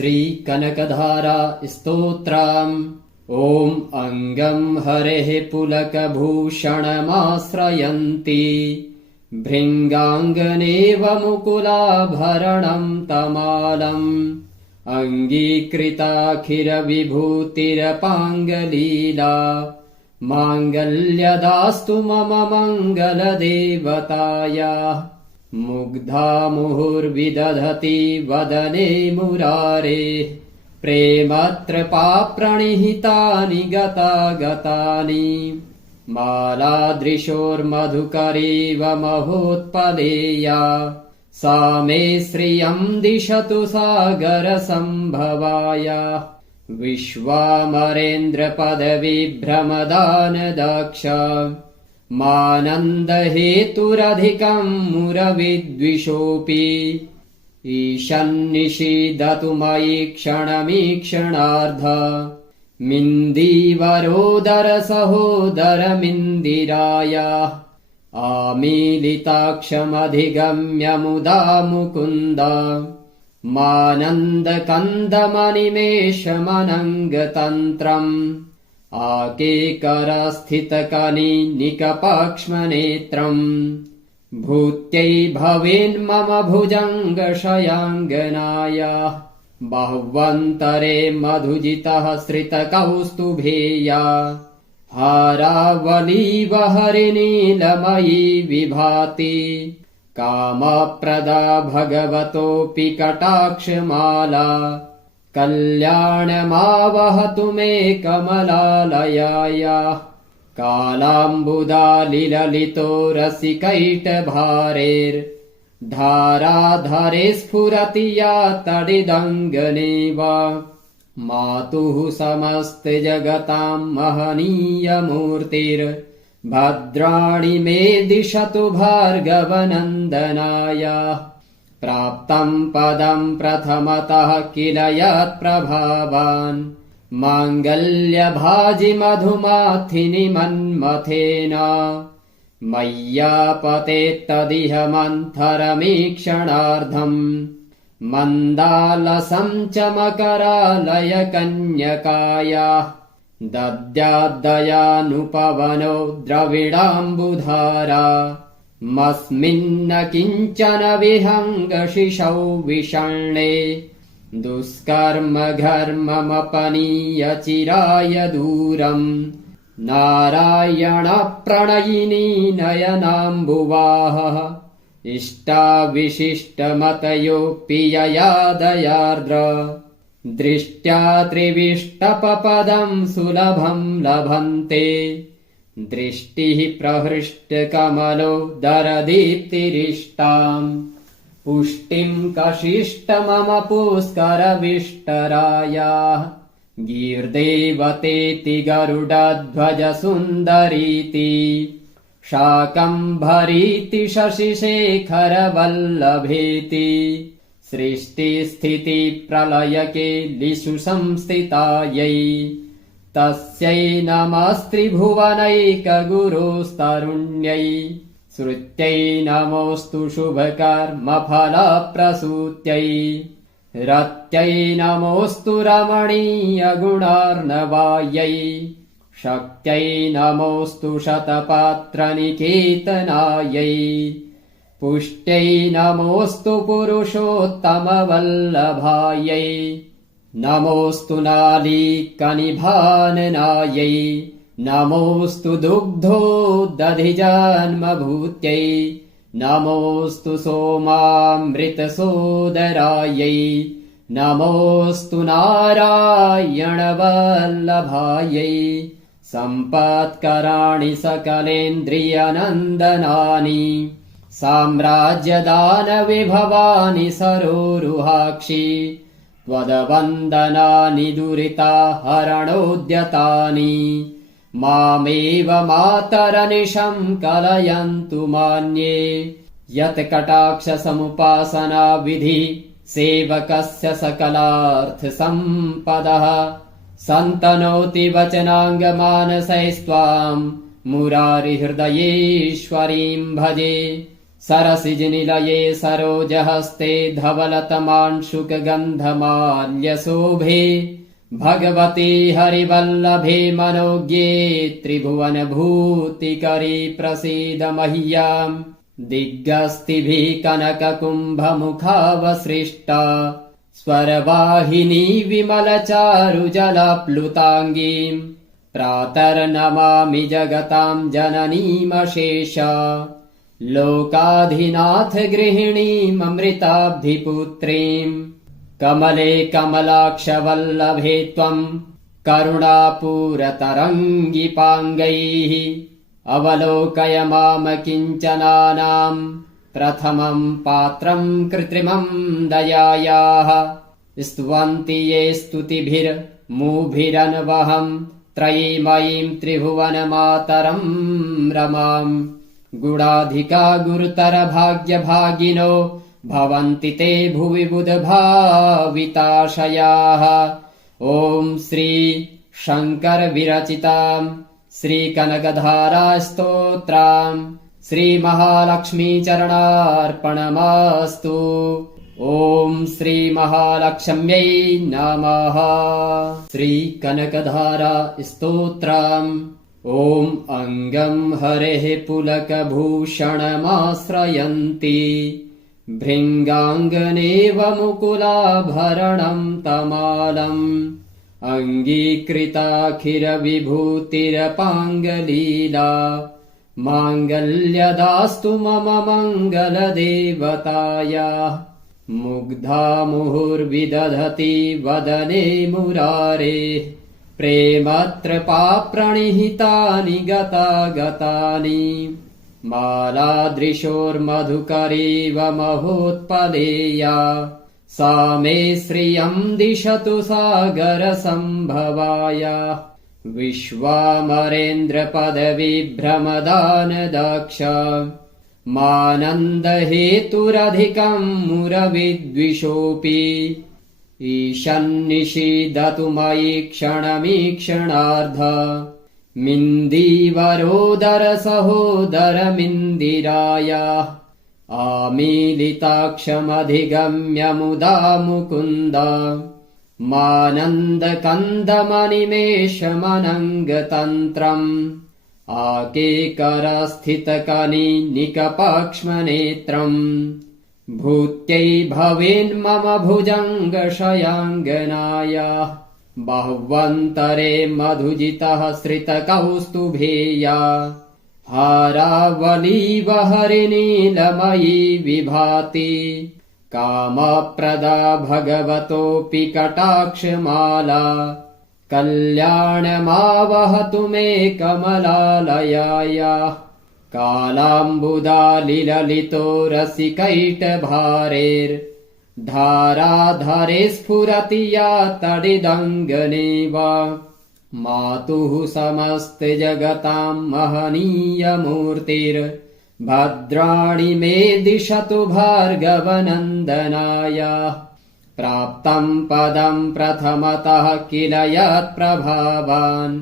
श्रीकनकधारा स्तोत्रम्। ॐ अङ्गम् हरेः पुलकभूषणमाश्रयन्ति भृङ्गाङ्गनेव मुकुलाभरणम् तमालम् अङ्गीकृताखिरविभूतिरपाङ्गलीला माङ्गल्यदास्तु मम मङ्गलदेवतायाः मुग्धा मुहुर्विदधति वदने मुरारेः प्रेमत्रपाप्रणिहितानि गतागतानि मालादृशोर्मधुकरीव महोत्पलेया सा मे श्रियम् दिशतु सागरसम्भवाया विश्वामरेन्द्रपदविभ्रमदानदाक्ष मानन्दहेतुरधिकम् मुरविद्विषोऽपि ईशन्निषीदतु मयि क्षणमीक्षणार्ध मिन्दीवरोदरसहोदरमिन्दिरायाः आमीलिताक्षमधिगम्य मुदा मुकुन्द मानन्दकन्दमनिमेषमनङ्गतन्त्रम् आकेकरस्थितकनिनिकपाक्ष्मनेत्रम् भूत्यै भवेन्मम भुजङ्गशयाङ्गनायाः बाह्वन्तरे मधुजितः श्रितकौस्तुभेया हारावलीव हरिनीलमयी विभाति कामप्रदा भगवतोऽपि कटाक्षमाला कल्याणमावहतु मे कमलालयायाः कालाम्बुदालिललितो रसिकैटभारेर्धाराधरे स्फुरति या तडिदङ्गनेव मातुः समस्तजगताम् महनीयमूर्तिर्भद्राणि मे दिशतु भार्गवनन्दनायाः प्राप्तम् पदम् प्रथमतः किल यत्प्रभावान् माङ्गल्यभाजि मधुमाथिनि मन्मथेन मय्यापतेत्तदिह मन्थरमीक्षणार्धम् मन्दालसम् च मकरालय कन्यकायाः दद्याद्दयानुपवनो द्रविडाम्बुधारा मस्मिन्न किञ्चन विहङ्गशिशौ विषण्णे दुष्कर्म घर्ममपनीय चिराय दूरम् नारायणप्रणयिनी नयनाम्बुवाहः इष्टाविशिष्टमतयोऽपि यया दयार्द्र दृष्ट्या त्रिविष्टपपदम् सुलभम् लभन्ते दृष्टिः प्रहृष्टकमलो दरदीप्तिरिष्टाम् पुष्टिम् कशिष्ट मम पुष्करविष्टरायाः गीर्देवतेति गरुडध्वज सुन्दरीति शाकम्भरीति शशिशेखरवल्लभेति सृष्टिस्थितिप्रलयकेलिषु संस्थितायै तस्यै नमस्त्रिभुवनैकगुरोस्तरुण्यै श्रुत्यै नमोऽस्तु शुभकर्मफलप्रसूत्यै रत्यै नमोऽस्तु रमणीयगुणार्णवायै शक्त्यै नमोऽस्तु शतपात्रनिकेतनायै पुष्ट्यै नमोऽस्तु पुरुषोत्तमवल्लभायै नमोऽस्तु नालीकनिभाननायै नमोऽस्तु दुग्धोदधिजन्मभूत्यै नमोऽस्तु सोमामृतसोदरायै नमोऽस्तु नारायणवल्लभायै सम्पत्कराणि सकलेन्द्रियनन्दनानि साम्राज्यदानविभवानि सरोरुहाक्षि त्वदवन्दनानि दुरिताहरणोद्यतानि मामेव मातरनिशम् कलयन्तु मान्ये यत् कटाक्षसमुपासना विधि सेवकस्य सकलार्थसम्पदः सन्तनोति वचनाङ्गमानसैस्त्वाम् मुरारिहृदयेश्वरीम् भजे सरसिजनिलये सरोजहस्ते धवलतमांशुकगन्धमाल्यशोभे भगवती हरिवल्लभे मनोज्ञे त्रिभुवनभूतिकरी प्रसीद मह्याम् दिग्गस्तिभिः कनककुम्भमुखावसृष्टा स्वरवाहिनी विमलचारुजलप्लुताङ्गीम् प्रातर्नमामि जगताम् जननीमशेषा लोकाधिनाथ गृहिणीममृताब्धिपुत्रीम् कमले कमलाक्षवल्लभे त्वम् करुणापूरतरङ्गिपाङ्गैः अवलोकय माम किञ्चनानाम् प्रथमम् पात्रम् कृत्रिमम् दयायाः स्तुवन्ति ये स्तुतिभिर्मुभिरन्वहम् त्रयीमयीम् त्रिभुवनमातरम् रमाम् गुणाधिका गुरुतर भाग्यभागिनो भवन्ति ते भुवि बुधभाविताशयाः। ॐ श्री शङ्कर विरचिताम् श्रीकनकधारा स्तोत्राम् श्रीमहालक्ष्मी चरणार्पणमस्तु। ॐ श्रीमहालक्ष्म्यै नमः। श्रीकनकधारा स्तोत्रम्। ॐ अङ्गम् हरेः पुलकभूषणमाश्रयन्ति भृङ्गाङ्गनेव मुकुलाभरणम् तमालम् अङ्गीकृताखिरविभूतिरपाङ्गलीला माङ्गल्यदास्तु मम मङ्गलदेवतायाः मुग्धा मुहुर्विदधति वदने मुरारेः प्रेमत्रपा प्रणिहितानि गतागतानि मालादृशोर्मधुकरीव महोत्पलेया सा मे श्रियम् दिशतु सागरसम्भवाय विश्वामरेन्द्रपदविभ्रमदानदाक्ष मानन्दहेतुरधिकम् मुरविद्विषोऽपि ईशन्निषीदतु मयि क्षणमीक्षणार्ध मिन्दीवरोदर सहोदरमिन्दिरायाः आमीलिताक्षमधिगम्य मुदा मुकुन्द मानन्दकन्दमनिमेषमनङ्गतन्त्रम् आकेकरस्थितकनिनिकपाक्ष्मनेत्रम् भूत्यै भवेन्मम भुजङ्गशयाङ्गनायाः बाह्वन्तरे मधुजितः श्रितकौस्तुभेया हारावलीव हरिनीलमयी विभाति कामप्रदा भगवतोऽपि कटाक्षमाला कल्याणमावहतु मे कमलालयायाः कालाम्बुदालिललितो रसिकैटभारेर्धाराधरे स्फुरति या तडिदङ्गनेव मातुः समस्तजगताम् महनीयमूर्तिर्भद्राणि मे दिशतु भार्गवनन्दनाय प्राप्तम् पदम् प्रथमतः किल यत्प्रभावान्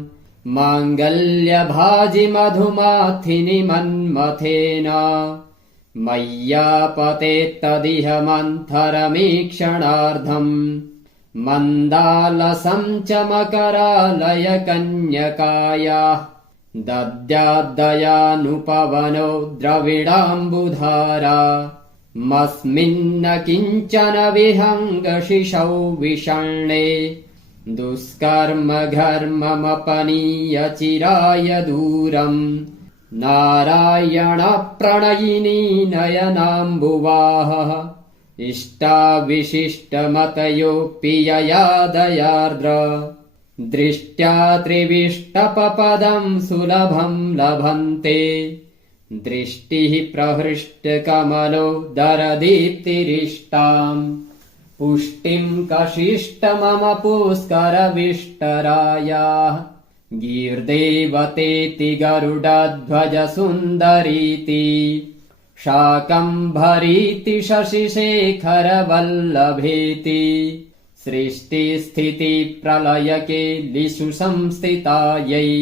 माङ्गल्यभाजि मधुमाथिनि मन्मथेन मय्यापतेत्तदिह मन्थरमीक्षणार्धम् मन्दालसम् च मकरालय कन्यकायाः दद्याद्दयानुपवनो द्रविडाम्बुधारा मस्मिन्न किञ्चन विहङ्गशिशौ विषण्णे दुष्कर्म घर्ममपनीय चिराय दूरम् नारायण प्रणयिनी नयनाम्बुवाहः इष्टाविशिष्टमतयोऽपि यया दयार्द्र दृष्ट्या त्रिविष्टपपदम् सुलभम् लभन्ते दृष्टिः प्रहृष्टकमलो दरदीप्तिरिष्टाम् पुष्टिम् कशिष्ट मम पुष्करविष्टरायाः गीर्देवतेति गरुडध्वज सुन्दरीति शाकम्भरीति शशिशेखरवल्लभेति सृष्टिस्थितिप्रलयकेलिषु संस्थितायै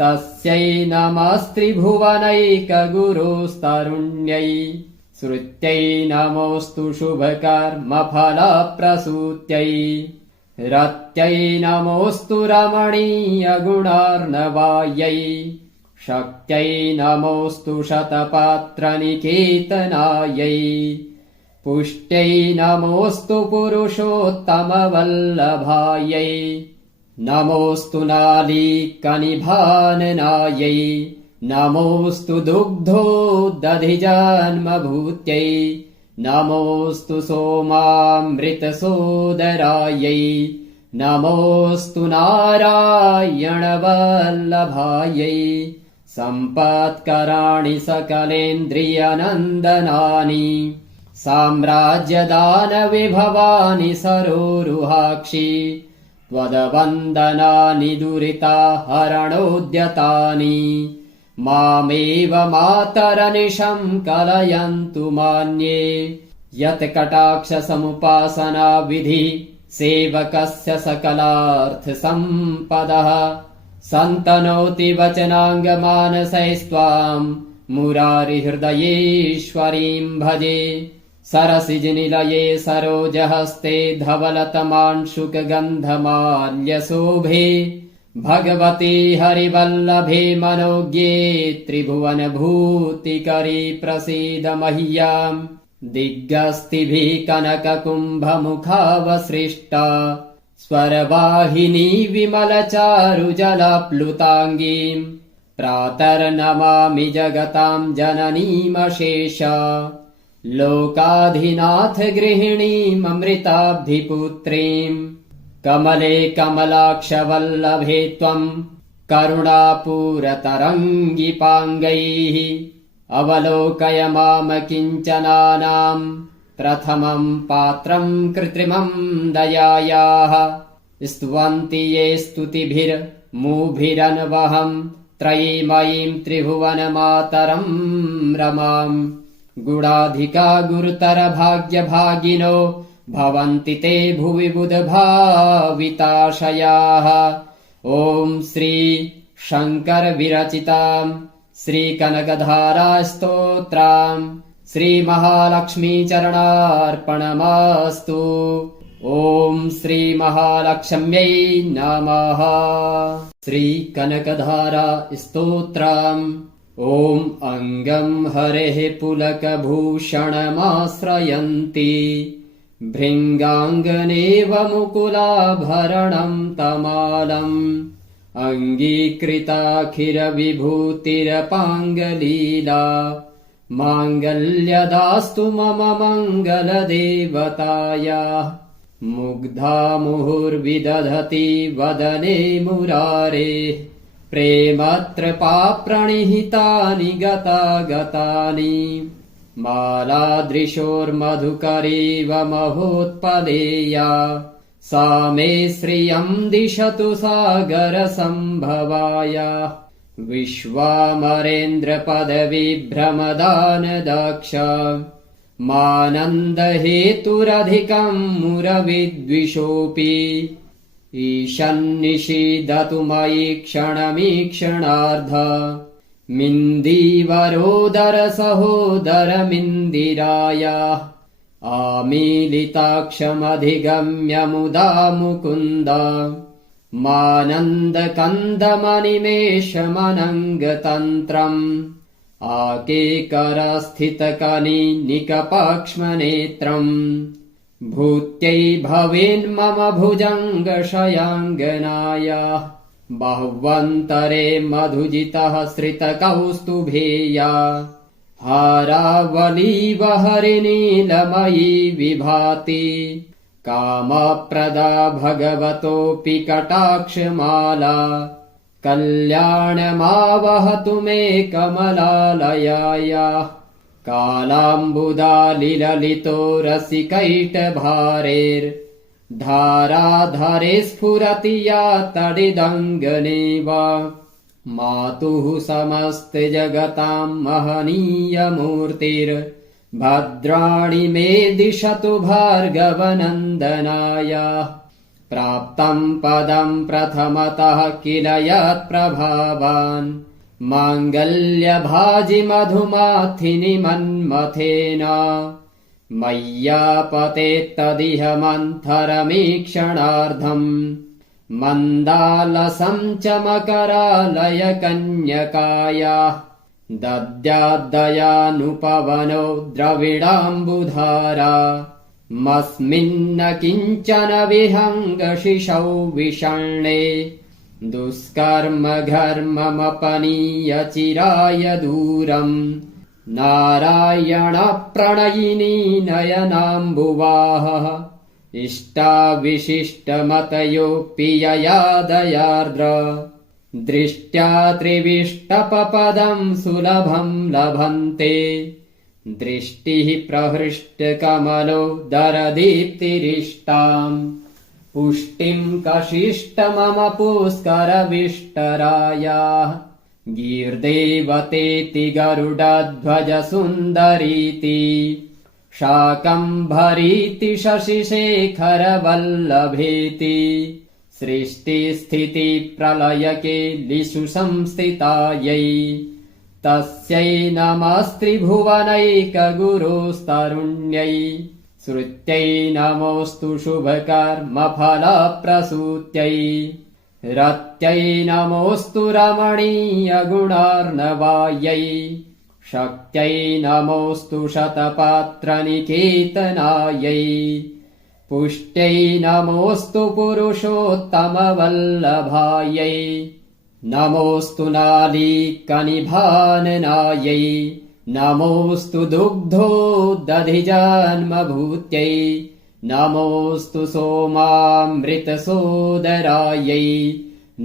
तस्यै नमस्त्रिभुवनैकगुरुस्तरुण्यै श्रुत्यै नमोऽस्तु शुभकर्मफलप्रसूत्यै रत्यै नमोऽस्तु रमणीयगुणार्णवायै शक्त्यै नमोऽस्तु शतपात्रनिकेतनायै पुष्ट्यै नमोऽस्तु पुरुषोत्तमवल्लभायै नमोऽस्तु नालीकनिभाननायै नमोऽस्तु दुग्धोदधिजन्मभूत्यै नमोऽस्तु सोमामृतसोदरायै नमोऽस्तु नारायणवल्लभायै सम्पत्कराणि सकलेन्द्रियनन्दनानि साम्राज्यदानविभवानि सरोरुहाक्षि त्वदवन्दनानि दुरिताहरणोद्यतानि मामेव मातरनिशं कलयन्तु मान्ये यत्कटाक्षसमुपासना विधि सेवकस्य सकलार्थसम्पदः सन्तनोति वचनाङ्गमानसैस्त्वाम् मुरारिहृदयेश्वरीम् भजे सरसिजनिलये सरोजहस्ते धवलतमांशुकगन्धमाल्यशोभे भगवती हरिवल्लभे मनोज्ञे त्रिभुवनभूतिकरी प्रसीद मह्याम् दिग्गस्तिभिः कनककुम्भमुखावसृष्टा स्वरवाहिनी विमलचारुजलप्लुताङ्गीम् प्रातर्नमामि जगताम् जननीमशेषा लोकाधिनाथ गृहिणीममृताब्धिपुत्रीम् कमले कमलाक्षवल्लभे त्वम् करुणापूरतरङ्गिपाङ्गैः अवलोकय माम किञ्चनानाम् प्रथमम् पात्रम् कृत्रिमम् दयायाः स्तुवन्ति ये स्तुतिभिर्मुभिरनवहम् त्रयीमयीम् त्रिभुवनमातरम् रमाम् गुणाधिका गुरुतर भाग्यभागिनो भवन्ति ते भुवि बुधभाविताशयाः ॐ श्री शङ्कर विरचिताम् श्रीकनकधारास्तोत्राम् श्रीमहालक्ष्मीचरणार्पणमस्तु ॐ श्रीमहालक्ष्म्यै नमः। श्रीकनकधारा स्तोत्रम् ॐ अङ्गम् हरेः पुलकभूषणमाश्रयन्ति भृङ्गाङ्गनेव मुकुलाभरणम् तमालम् अङ्गीकृताखिरविभूतिरपाङ्गलीला माङ्गल्यदास्तु मम मङ्गलदेवतायाः मुग्धा मुहुर्विदधति वदने मुरारेः प्रेमत्रपाप्रणिहितानि गतागतानि मालादृशोर्मधुकरीव महोत्पलेया सा मे श्रियम् दिशतु सागरसम्भवाय विश्वामरेन्द्रपदविभ्रमदानदक्ष मानन्दहेतुरधिकम् मुरविद्विषोऽपि ईशन्निषीदतु मयि क्षणमीक्षणार्ध मिन्दीवरोदर सहोदरमिन्दिरायाः आमीलिताक्षमधिगम्य मुदा मुकुन्द मानन्दकन्दमनिमेषमनङ्गतन्त्रम् आकेकरस्थितकनिनिकपाक्ष्मनेत्रम् भूत्यै भवेन्मम भुजङ्गशयाङ्गनायाः बाह्वन्तरे मधुजितः श्रितकौस्तुभेया हारावलीव हरिनीलमयी विभाति कामप्रदा भगवतोऽपि कटाक्षमाला कल्याणमावहतु मे कमलालयायाः कालाम्बुदालिललितो रसिकैटभारेर्धाराधरे स्फुरति या तडिदङ्गनेव मातुः समस्तजगताम् महनीयमूर्तिर्भद्राणि मे दिशतु भार्गवनन्दनाय प्राप्तम् पदम् प्रथमतः किल यत्प्रभावान् माङ्गल्यभाजि मधुमाथिनि मन्मथेन मय्यापतेत्तदिह मन्थरमीक्षणार्धम् मन्दालसम् च मकरालय कन्यकायाः दद्याद्दयानुपवनो द्रविडाम्बुधारा मस्मिन्न किञ्चन विहङ्गशिशौ विषण्णे दुष्कर्म घर्ममपनीय चिराय दूरम् नारायणप्रणयिनी नयनाम्बुवाहः इष्टाविशिष्टमतयोऽपि यया दयार्द्र दृष्ट्या त्रिविष्टपपदम् सुलभम् लभन्ते दृष्टिः प्रहृष्टकमलो दरदीप्तिरिष्टाम् पुष्टिम् कशिष्टमम पुष्करविष्टरायाः गीर्देवतेति गरुडध्वज सुन्दरीति शाकम्भरीति शशिशेखरवल्लभेति सृष्टिस्थितिप्रलयकेलिषु संस्थितायै तस्यै नमस्त्रिभुवनैकगुरोस्तरुण्यै श्रुत्यै नमोऽस्तु शुभकर्मफलप्रसूत्यै रत्यै नमोऽस्तु रमणीयगुणार्णवायै शक्त्यै नमोऽस्तु शतपात्रनिकेतनायै पुष्ट्यै नमोऽस्तु पुरुषोत्तमवल्लभायै नमोऽस्तु नालीकनिभाननायै नमोऽस्तु दुग्धोदधिजन्मभूत्यै नमोऽस्तु सोमामृतसोदरायै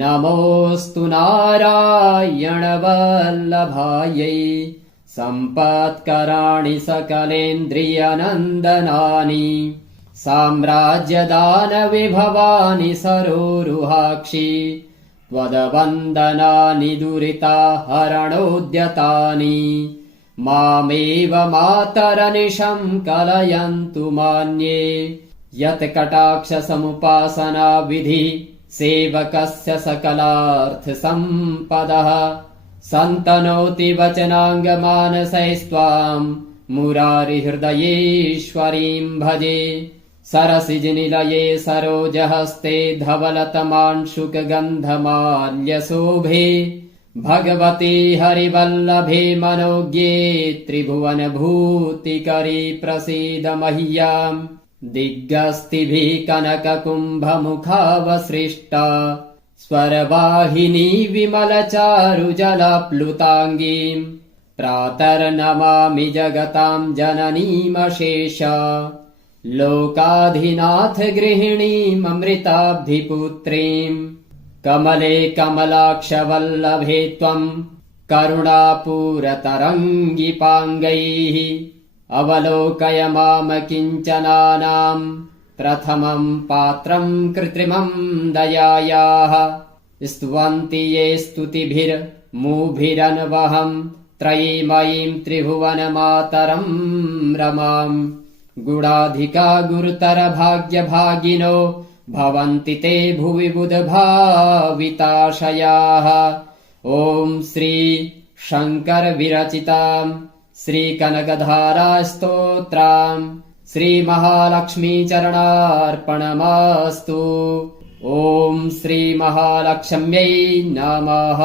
नमोऽस्तु नारायणवल्लभायै सम्पत्कराणि सकलेन्द्रियनन्दनानि साम्राज्यदानविभवानि सरोरुहाक्षि त्वदवन्दनानि दुरिताहरणोद्यतानि मामेव मातरनिशम् कलयन्तु मान्ये यत्कटाक्षसमुपासना विधि सेवकस्य सकलार्थसम्पदः सन्तनोति वचनाङ्गमानसैस्त्वाम् मुरारिहृदयेश्वरीम् भजे सरसिजनिलये सरोजहस्ते धवलतमांशुकगन्धमाल्यशोभे भगवती हरिवल्लभे मनोज्ञे त्रिभुवनभूतिकरी प्रसीद मह्याम् दिग्गस्तिभिः कनककुम्भमुखावसृष्टा स्वरवाहिनी विमलचारुजलप्लुताङ्गीम् प्रातर्नमामि जगताम् जननीमशेषा लोकाधिनाथ गृहिणीममृताब्धिपुत्रीम् कमले कमलाक्षवल्लभे त्वम् करुणापूरतरङ्गिपाङ्गैः अवलोकय माम किञ्चनानाम् प्रथमम् पात्रम् कृत्रिमम् दयायाः स्तुवन्ति ये स्तुतिभिर्मुभिरन्वहम् त्रयीमयीम् त्रिभुवनमातरम् रमाम् गुणाधिका गुरुतर भाग्यभागिनो भवन्ति ते भुवि बुधभाविताशयाः ॐ श्री शङ्कर विरचिताम् श्रीकनकधारास्तोत्राम् श्रीमहालक्ष्मीचरणार्पणमस्तु ॐ श्रीमहालक्ष्म्यै नमः।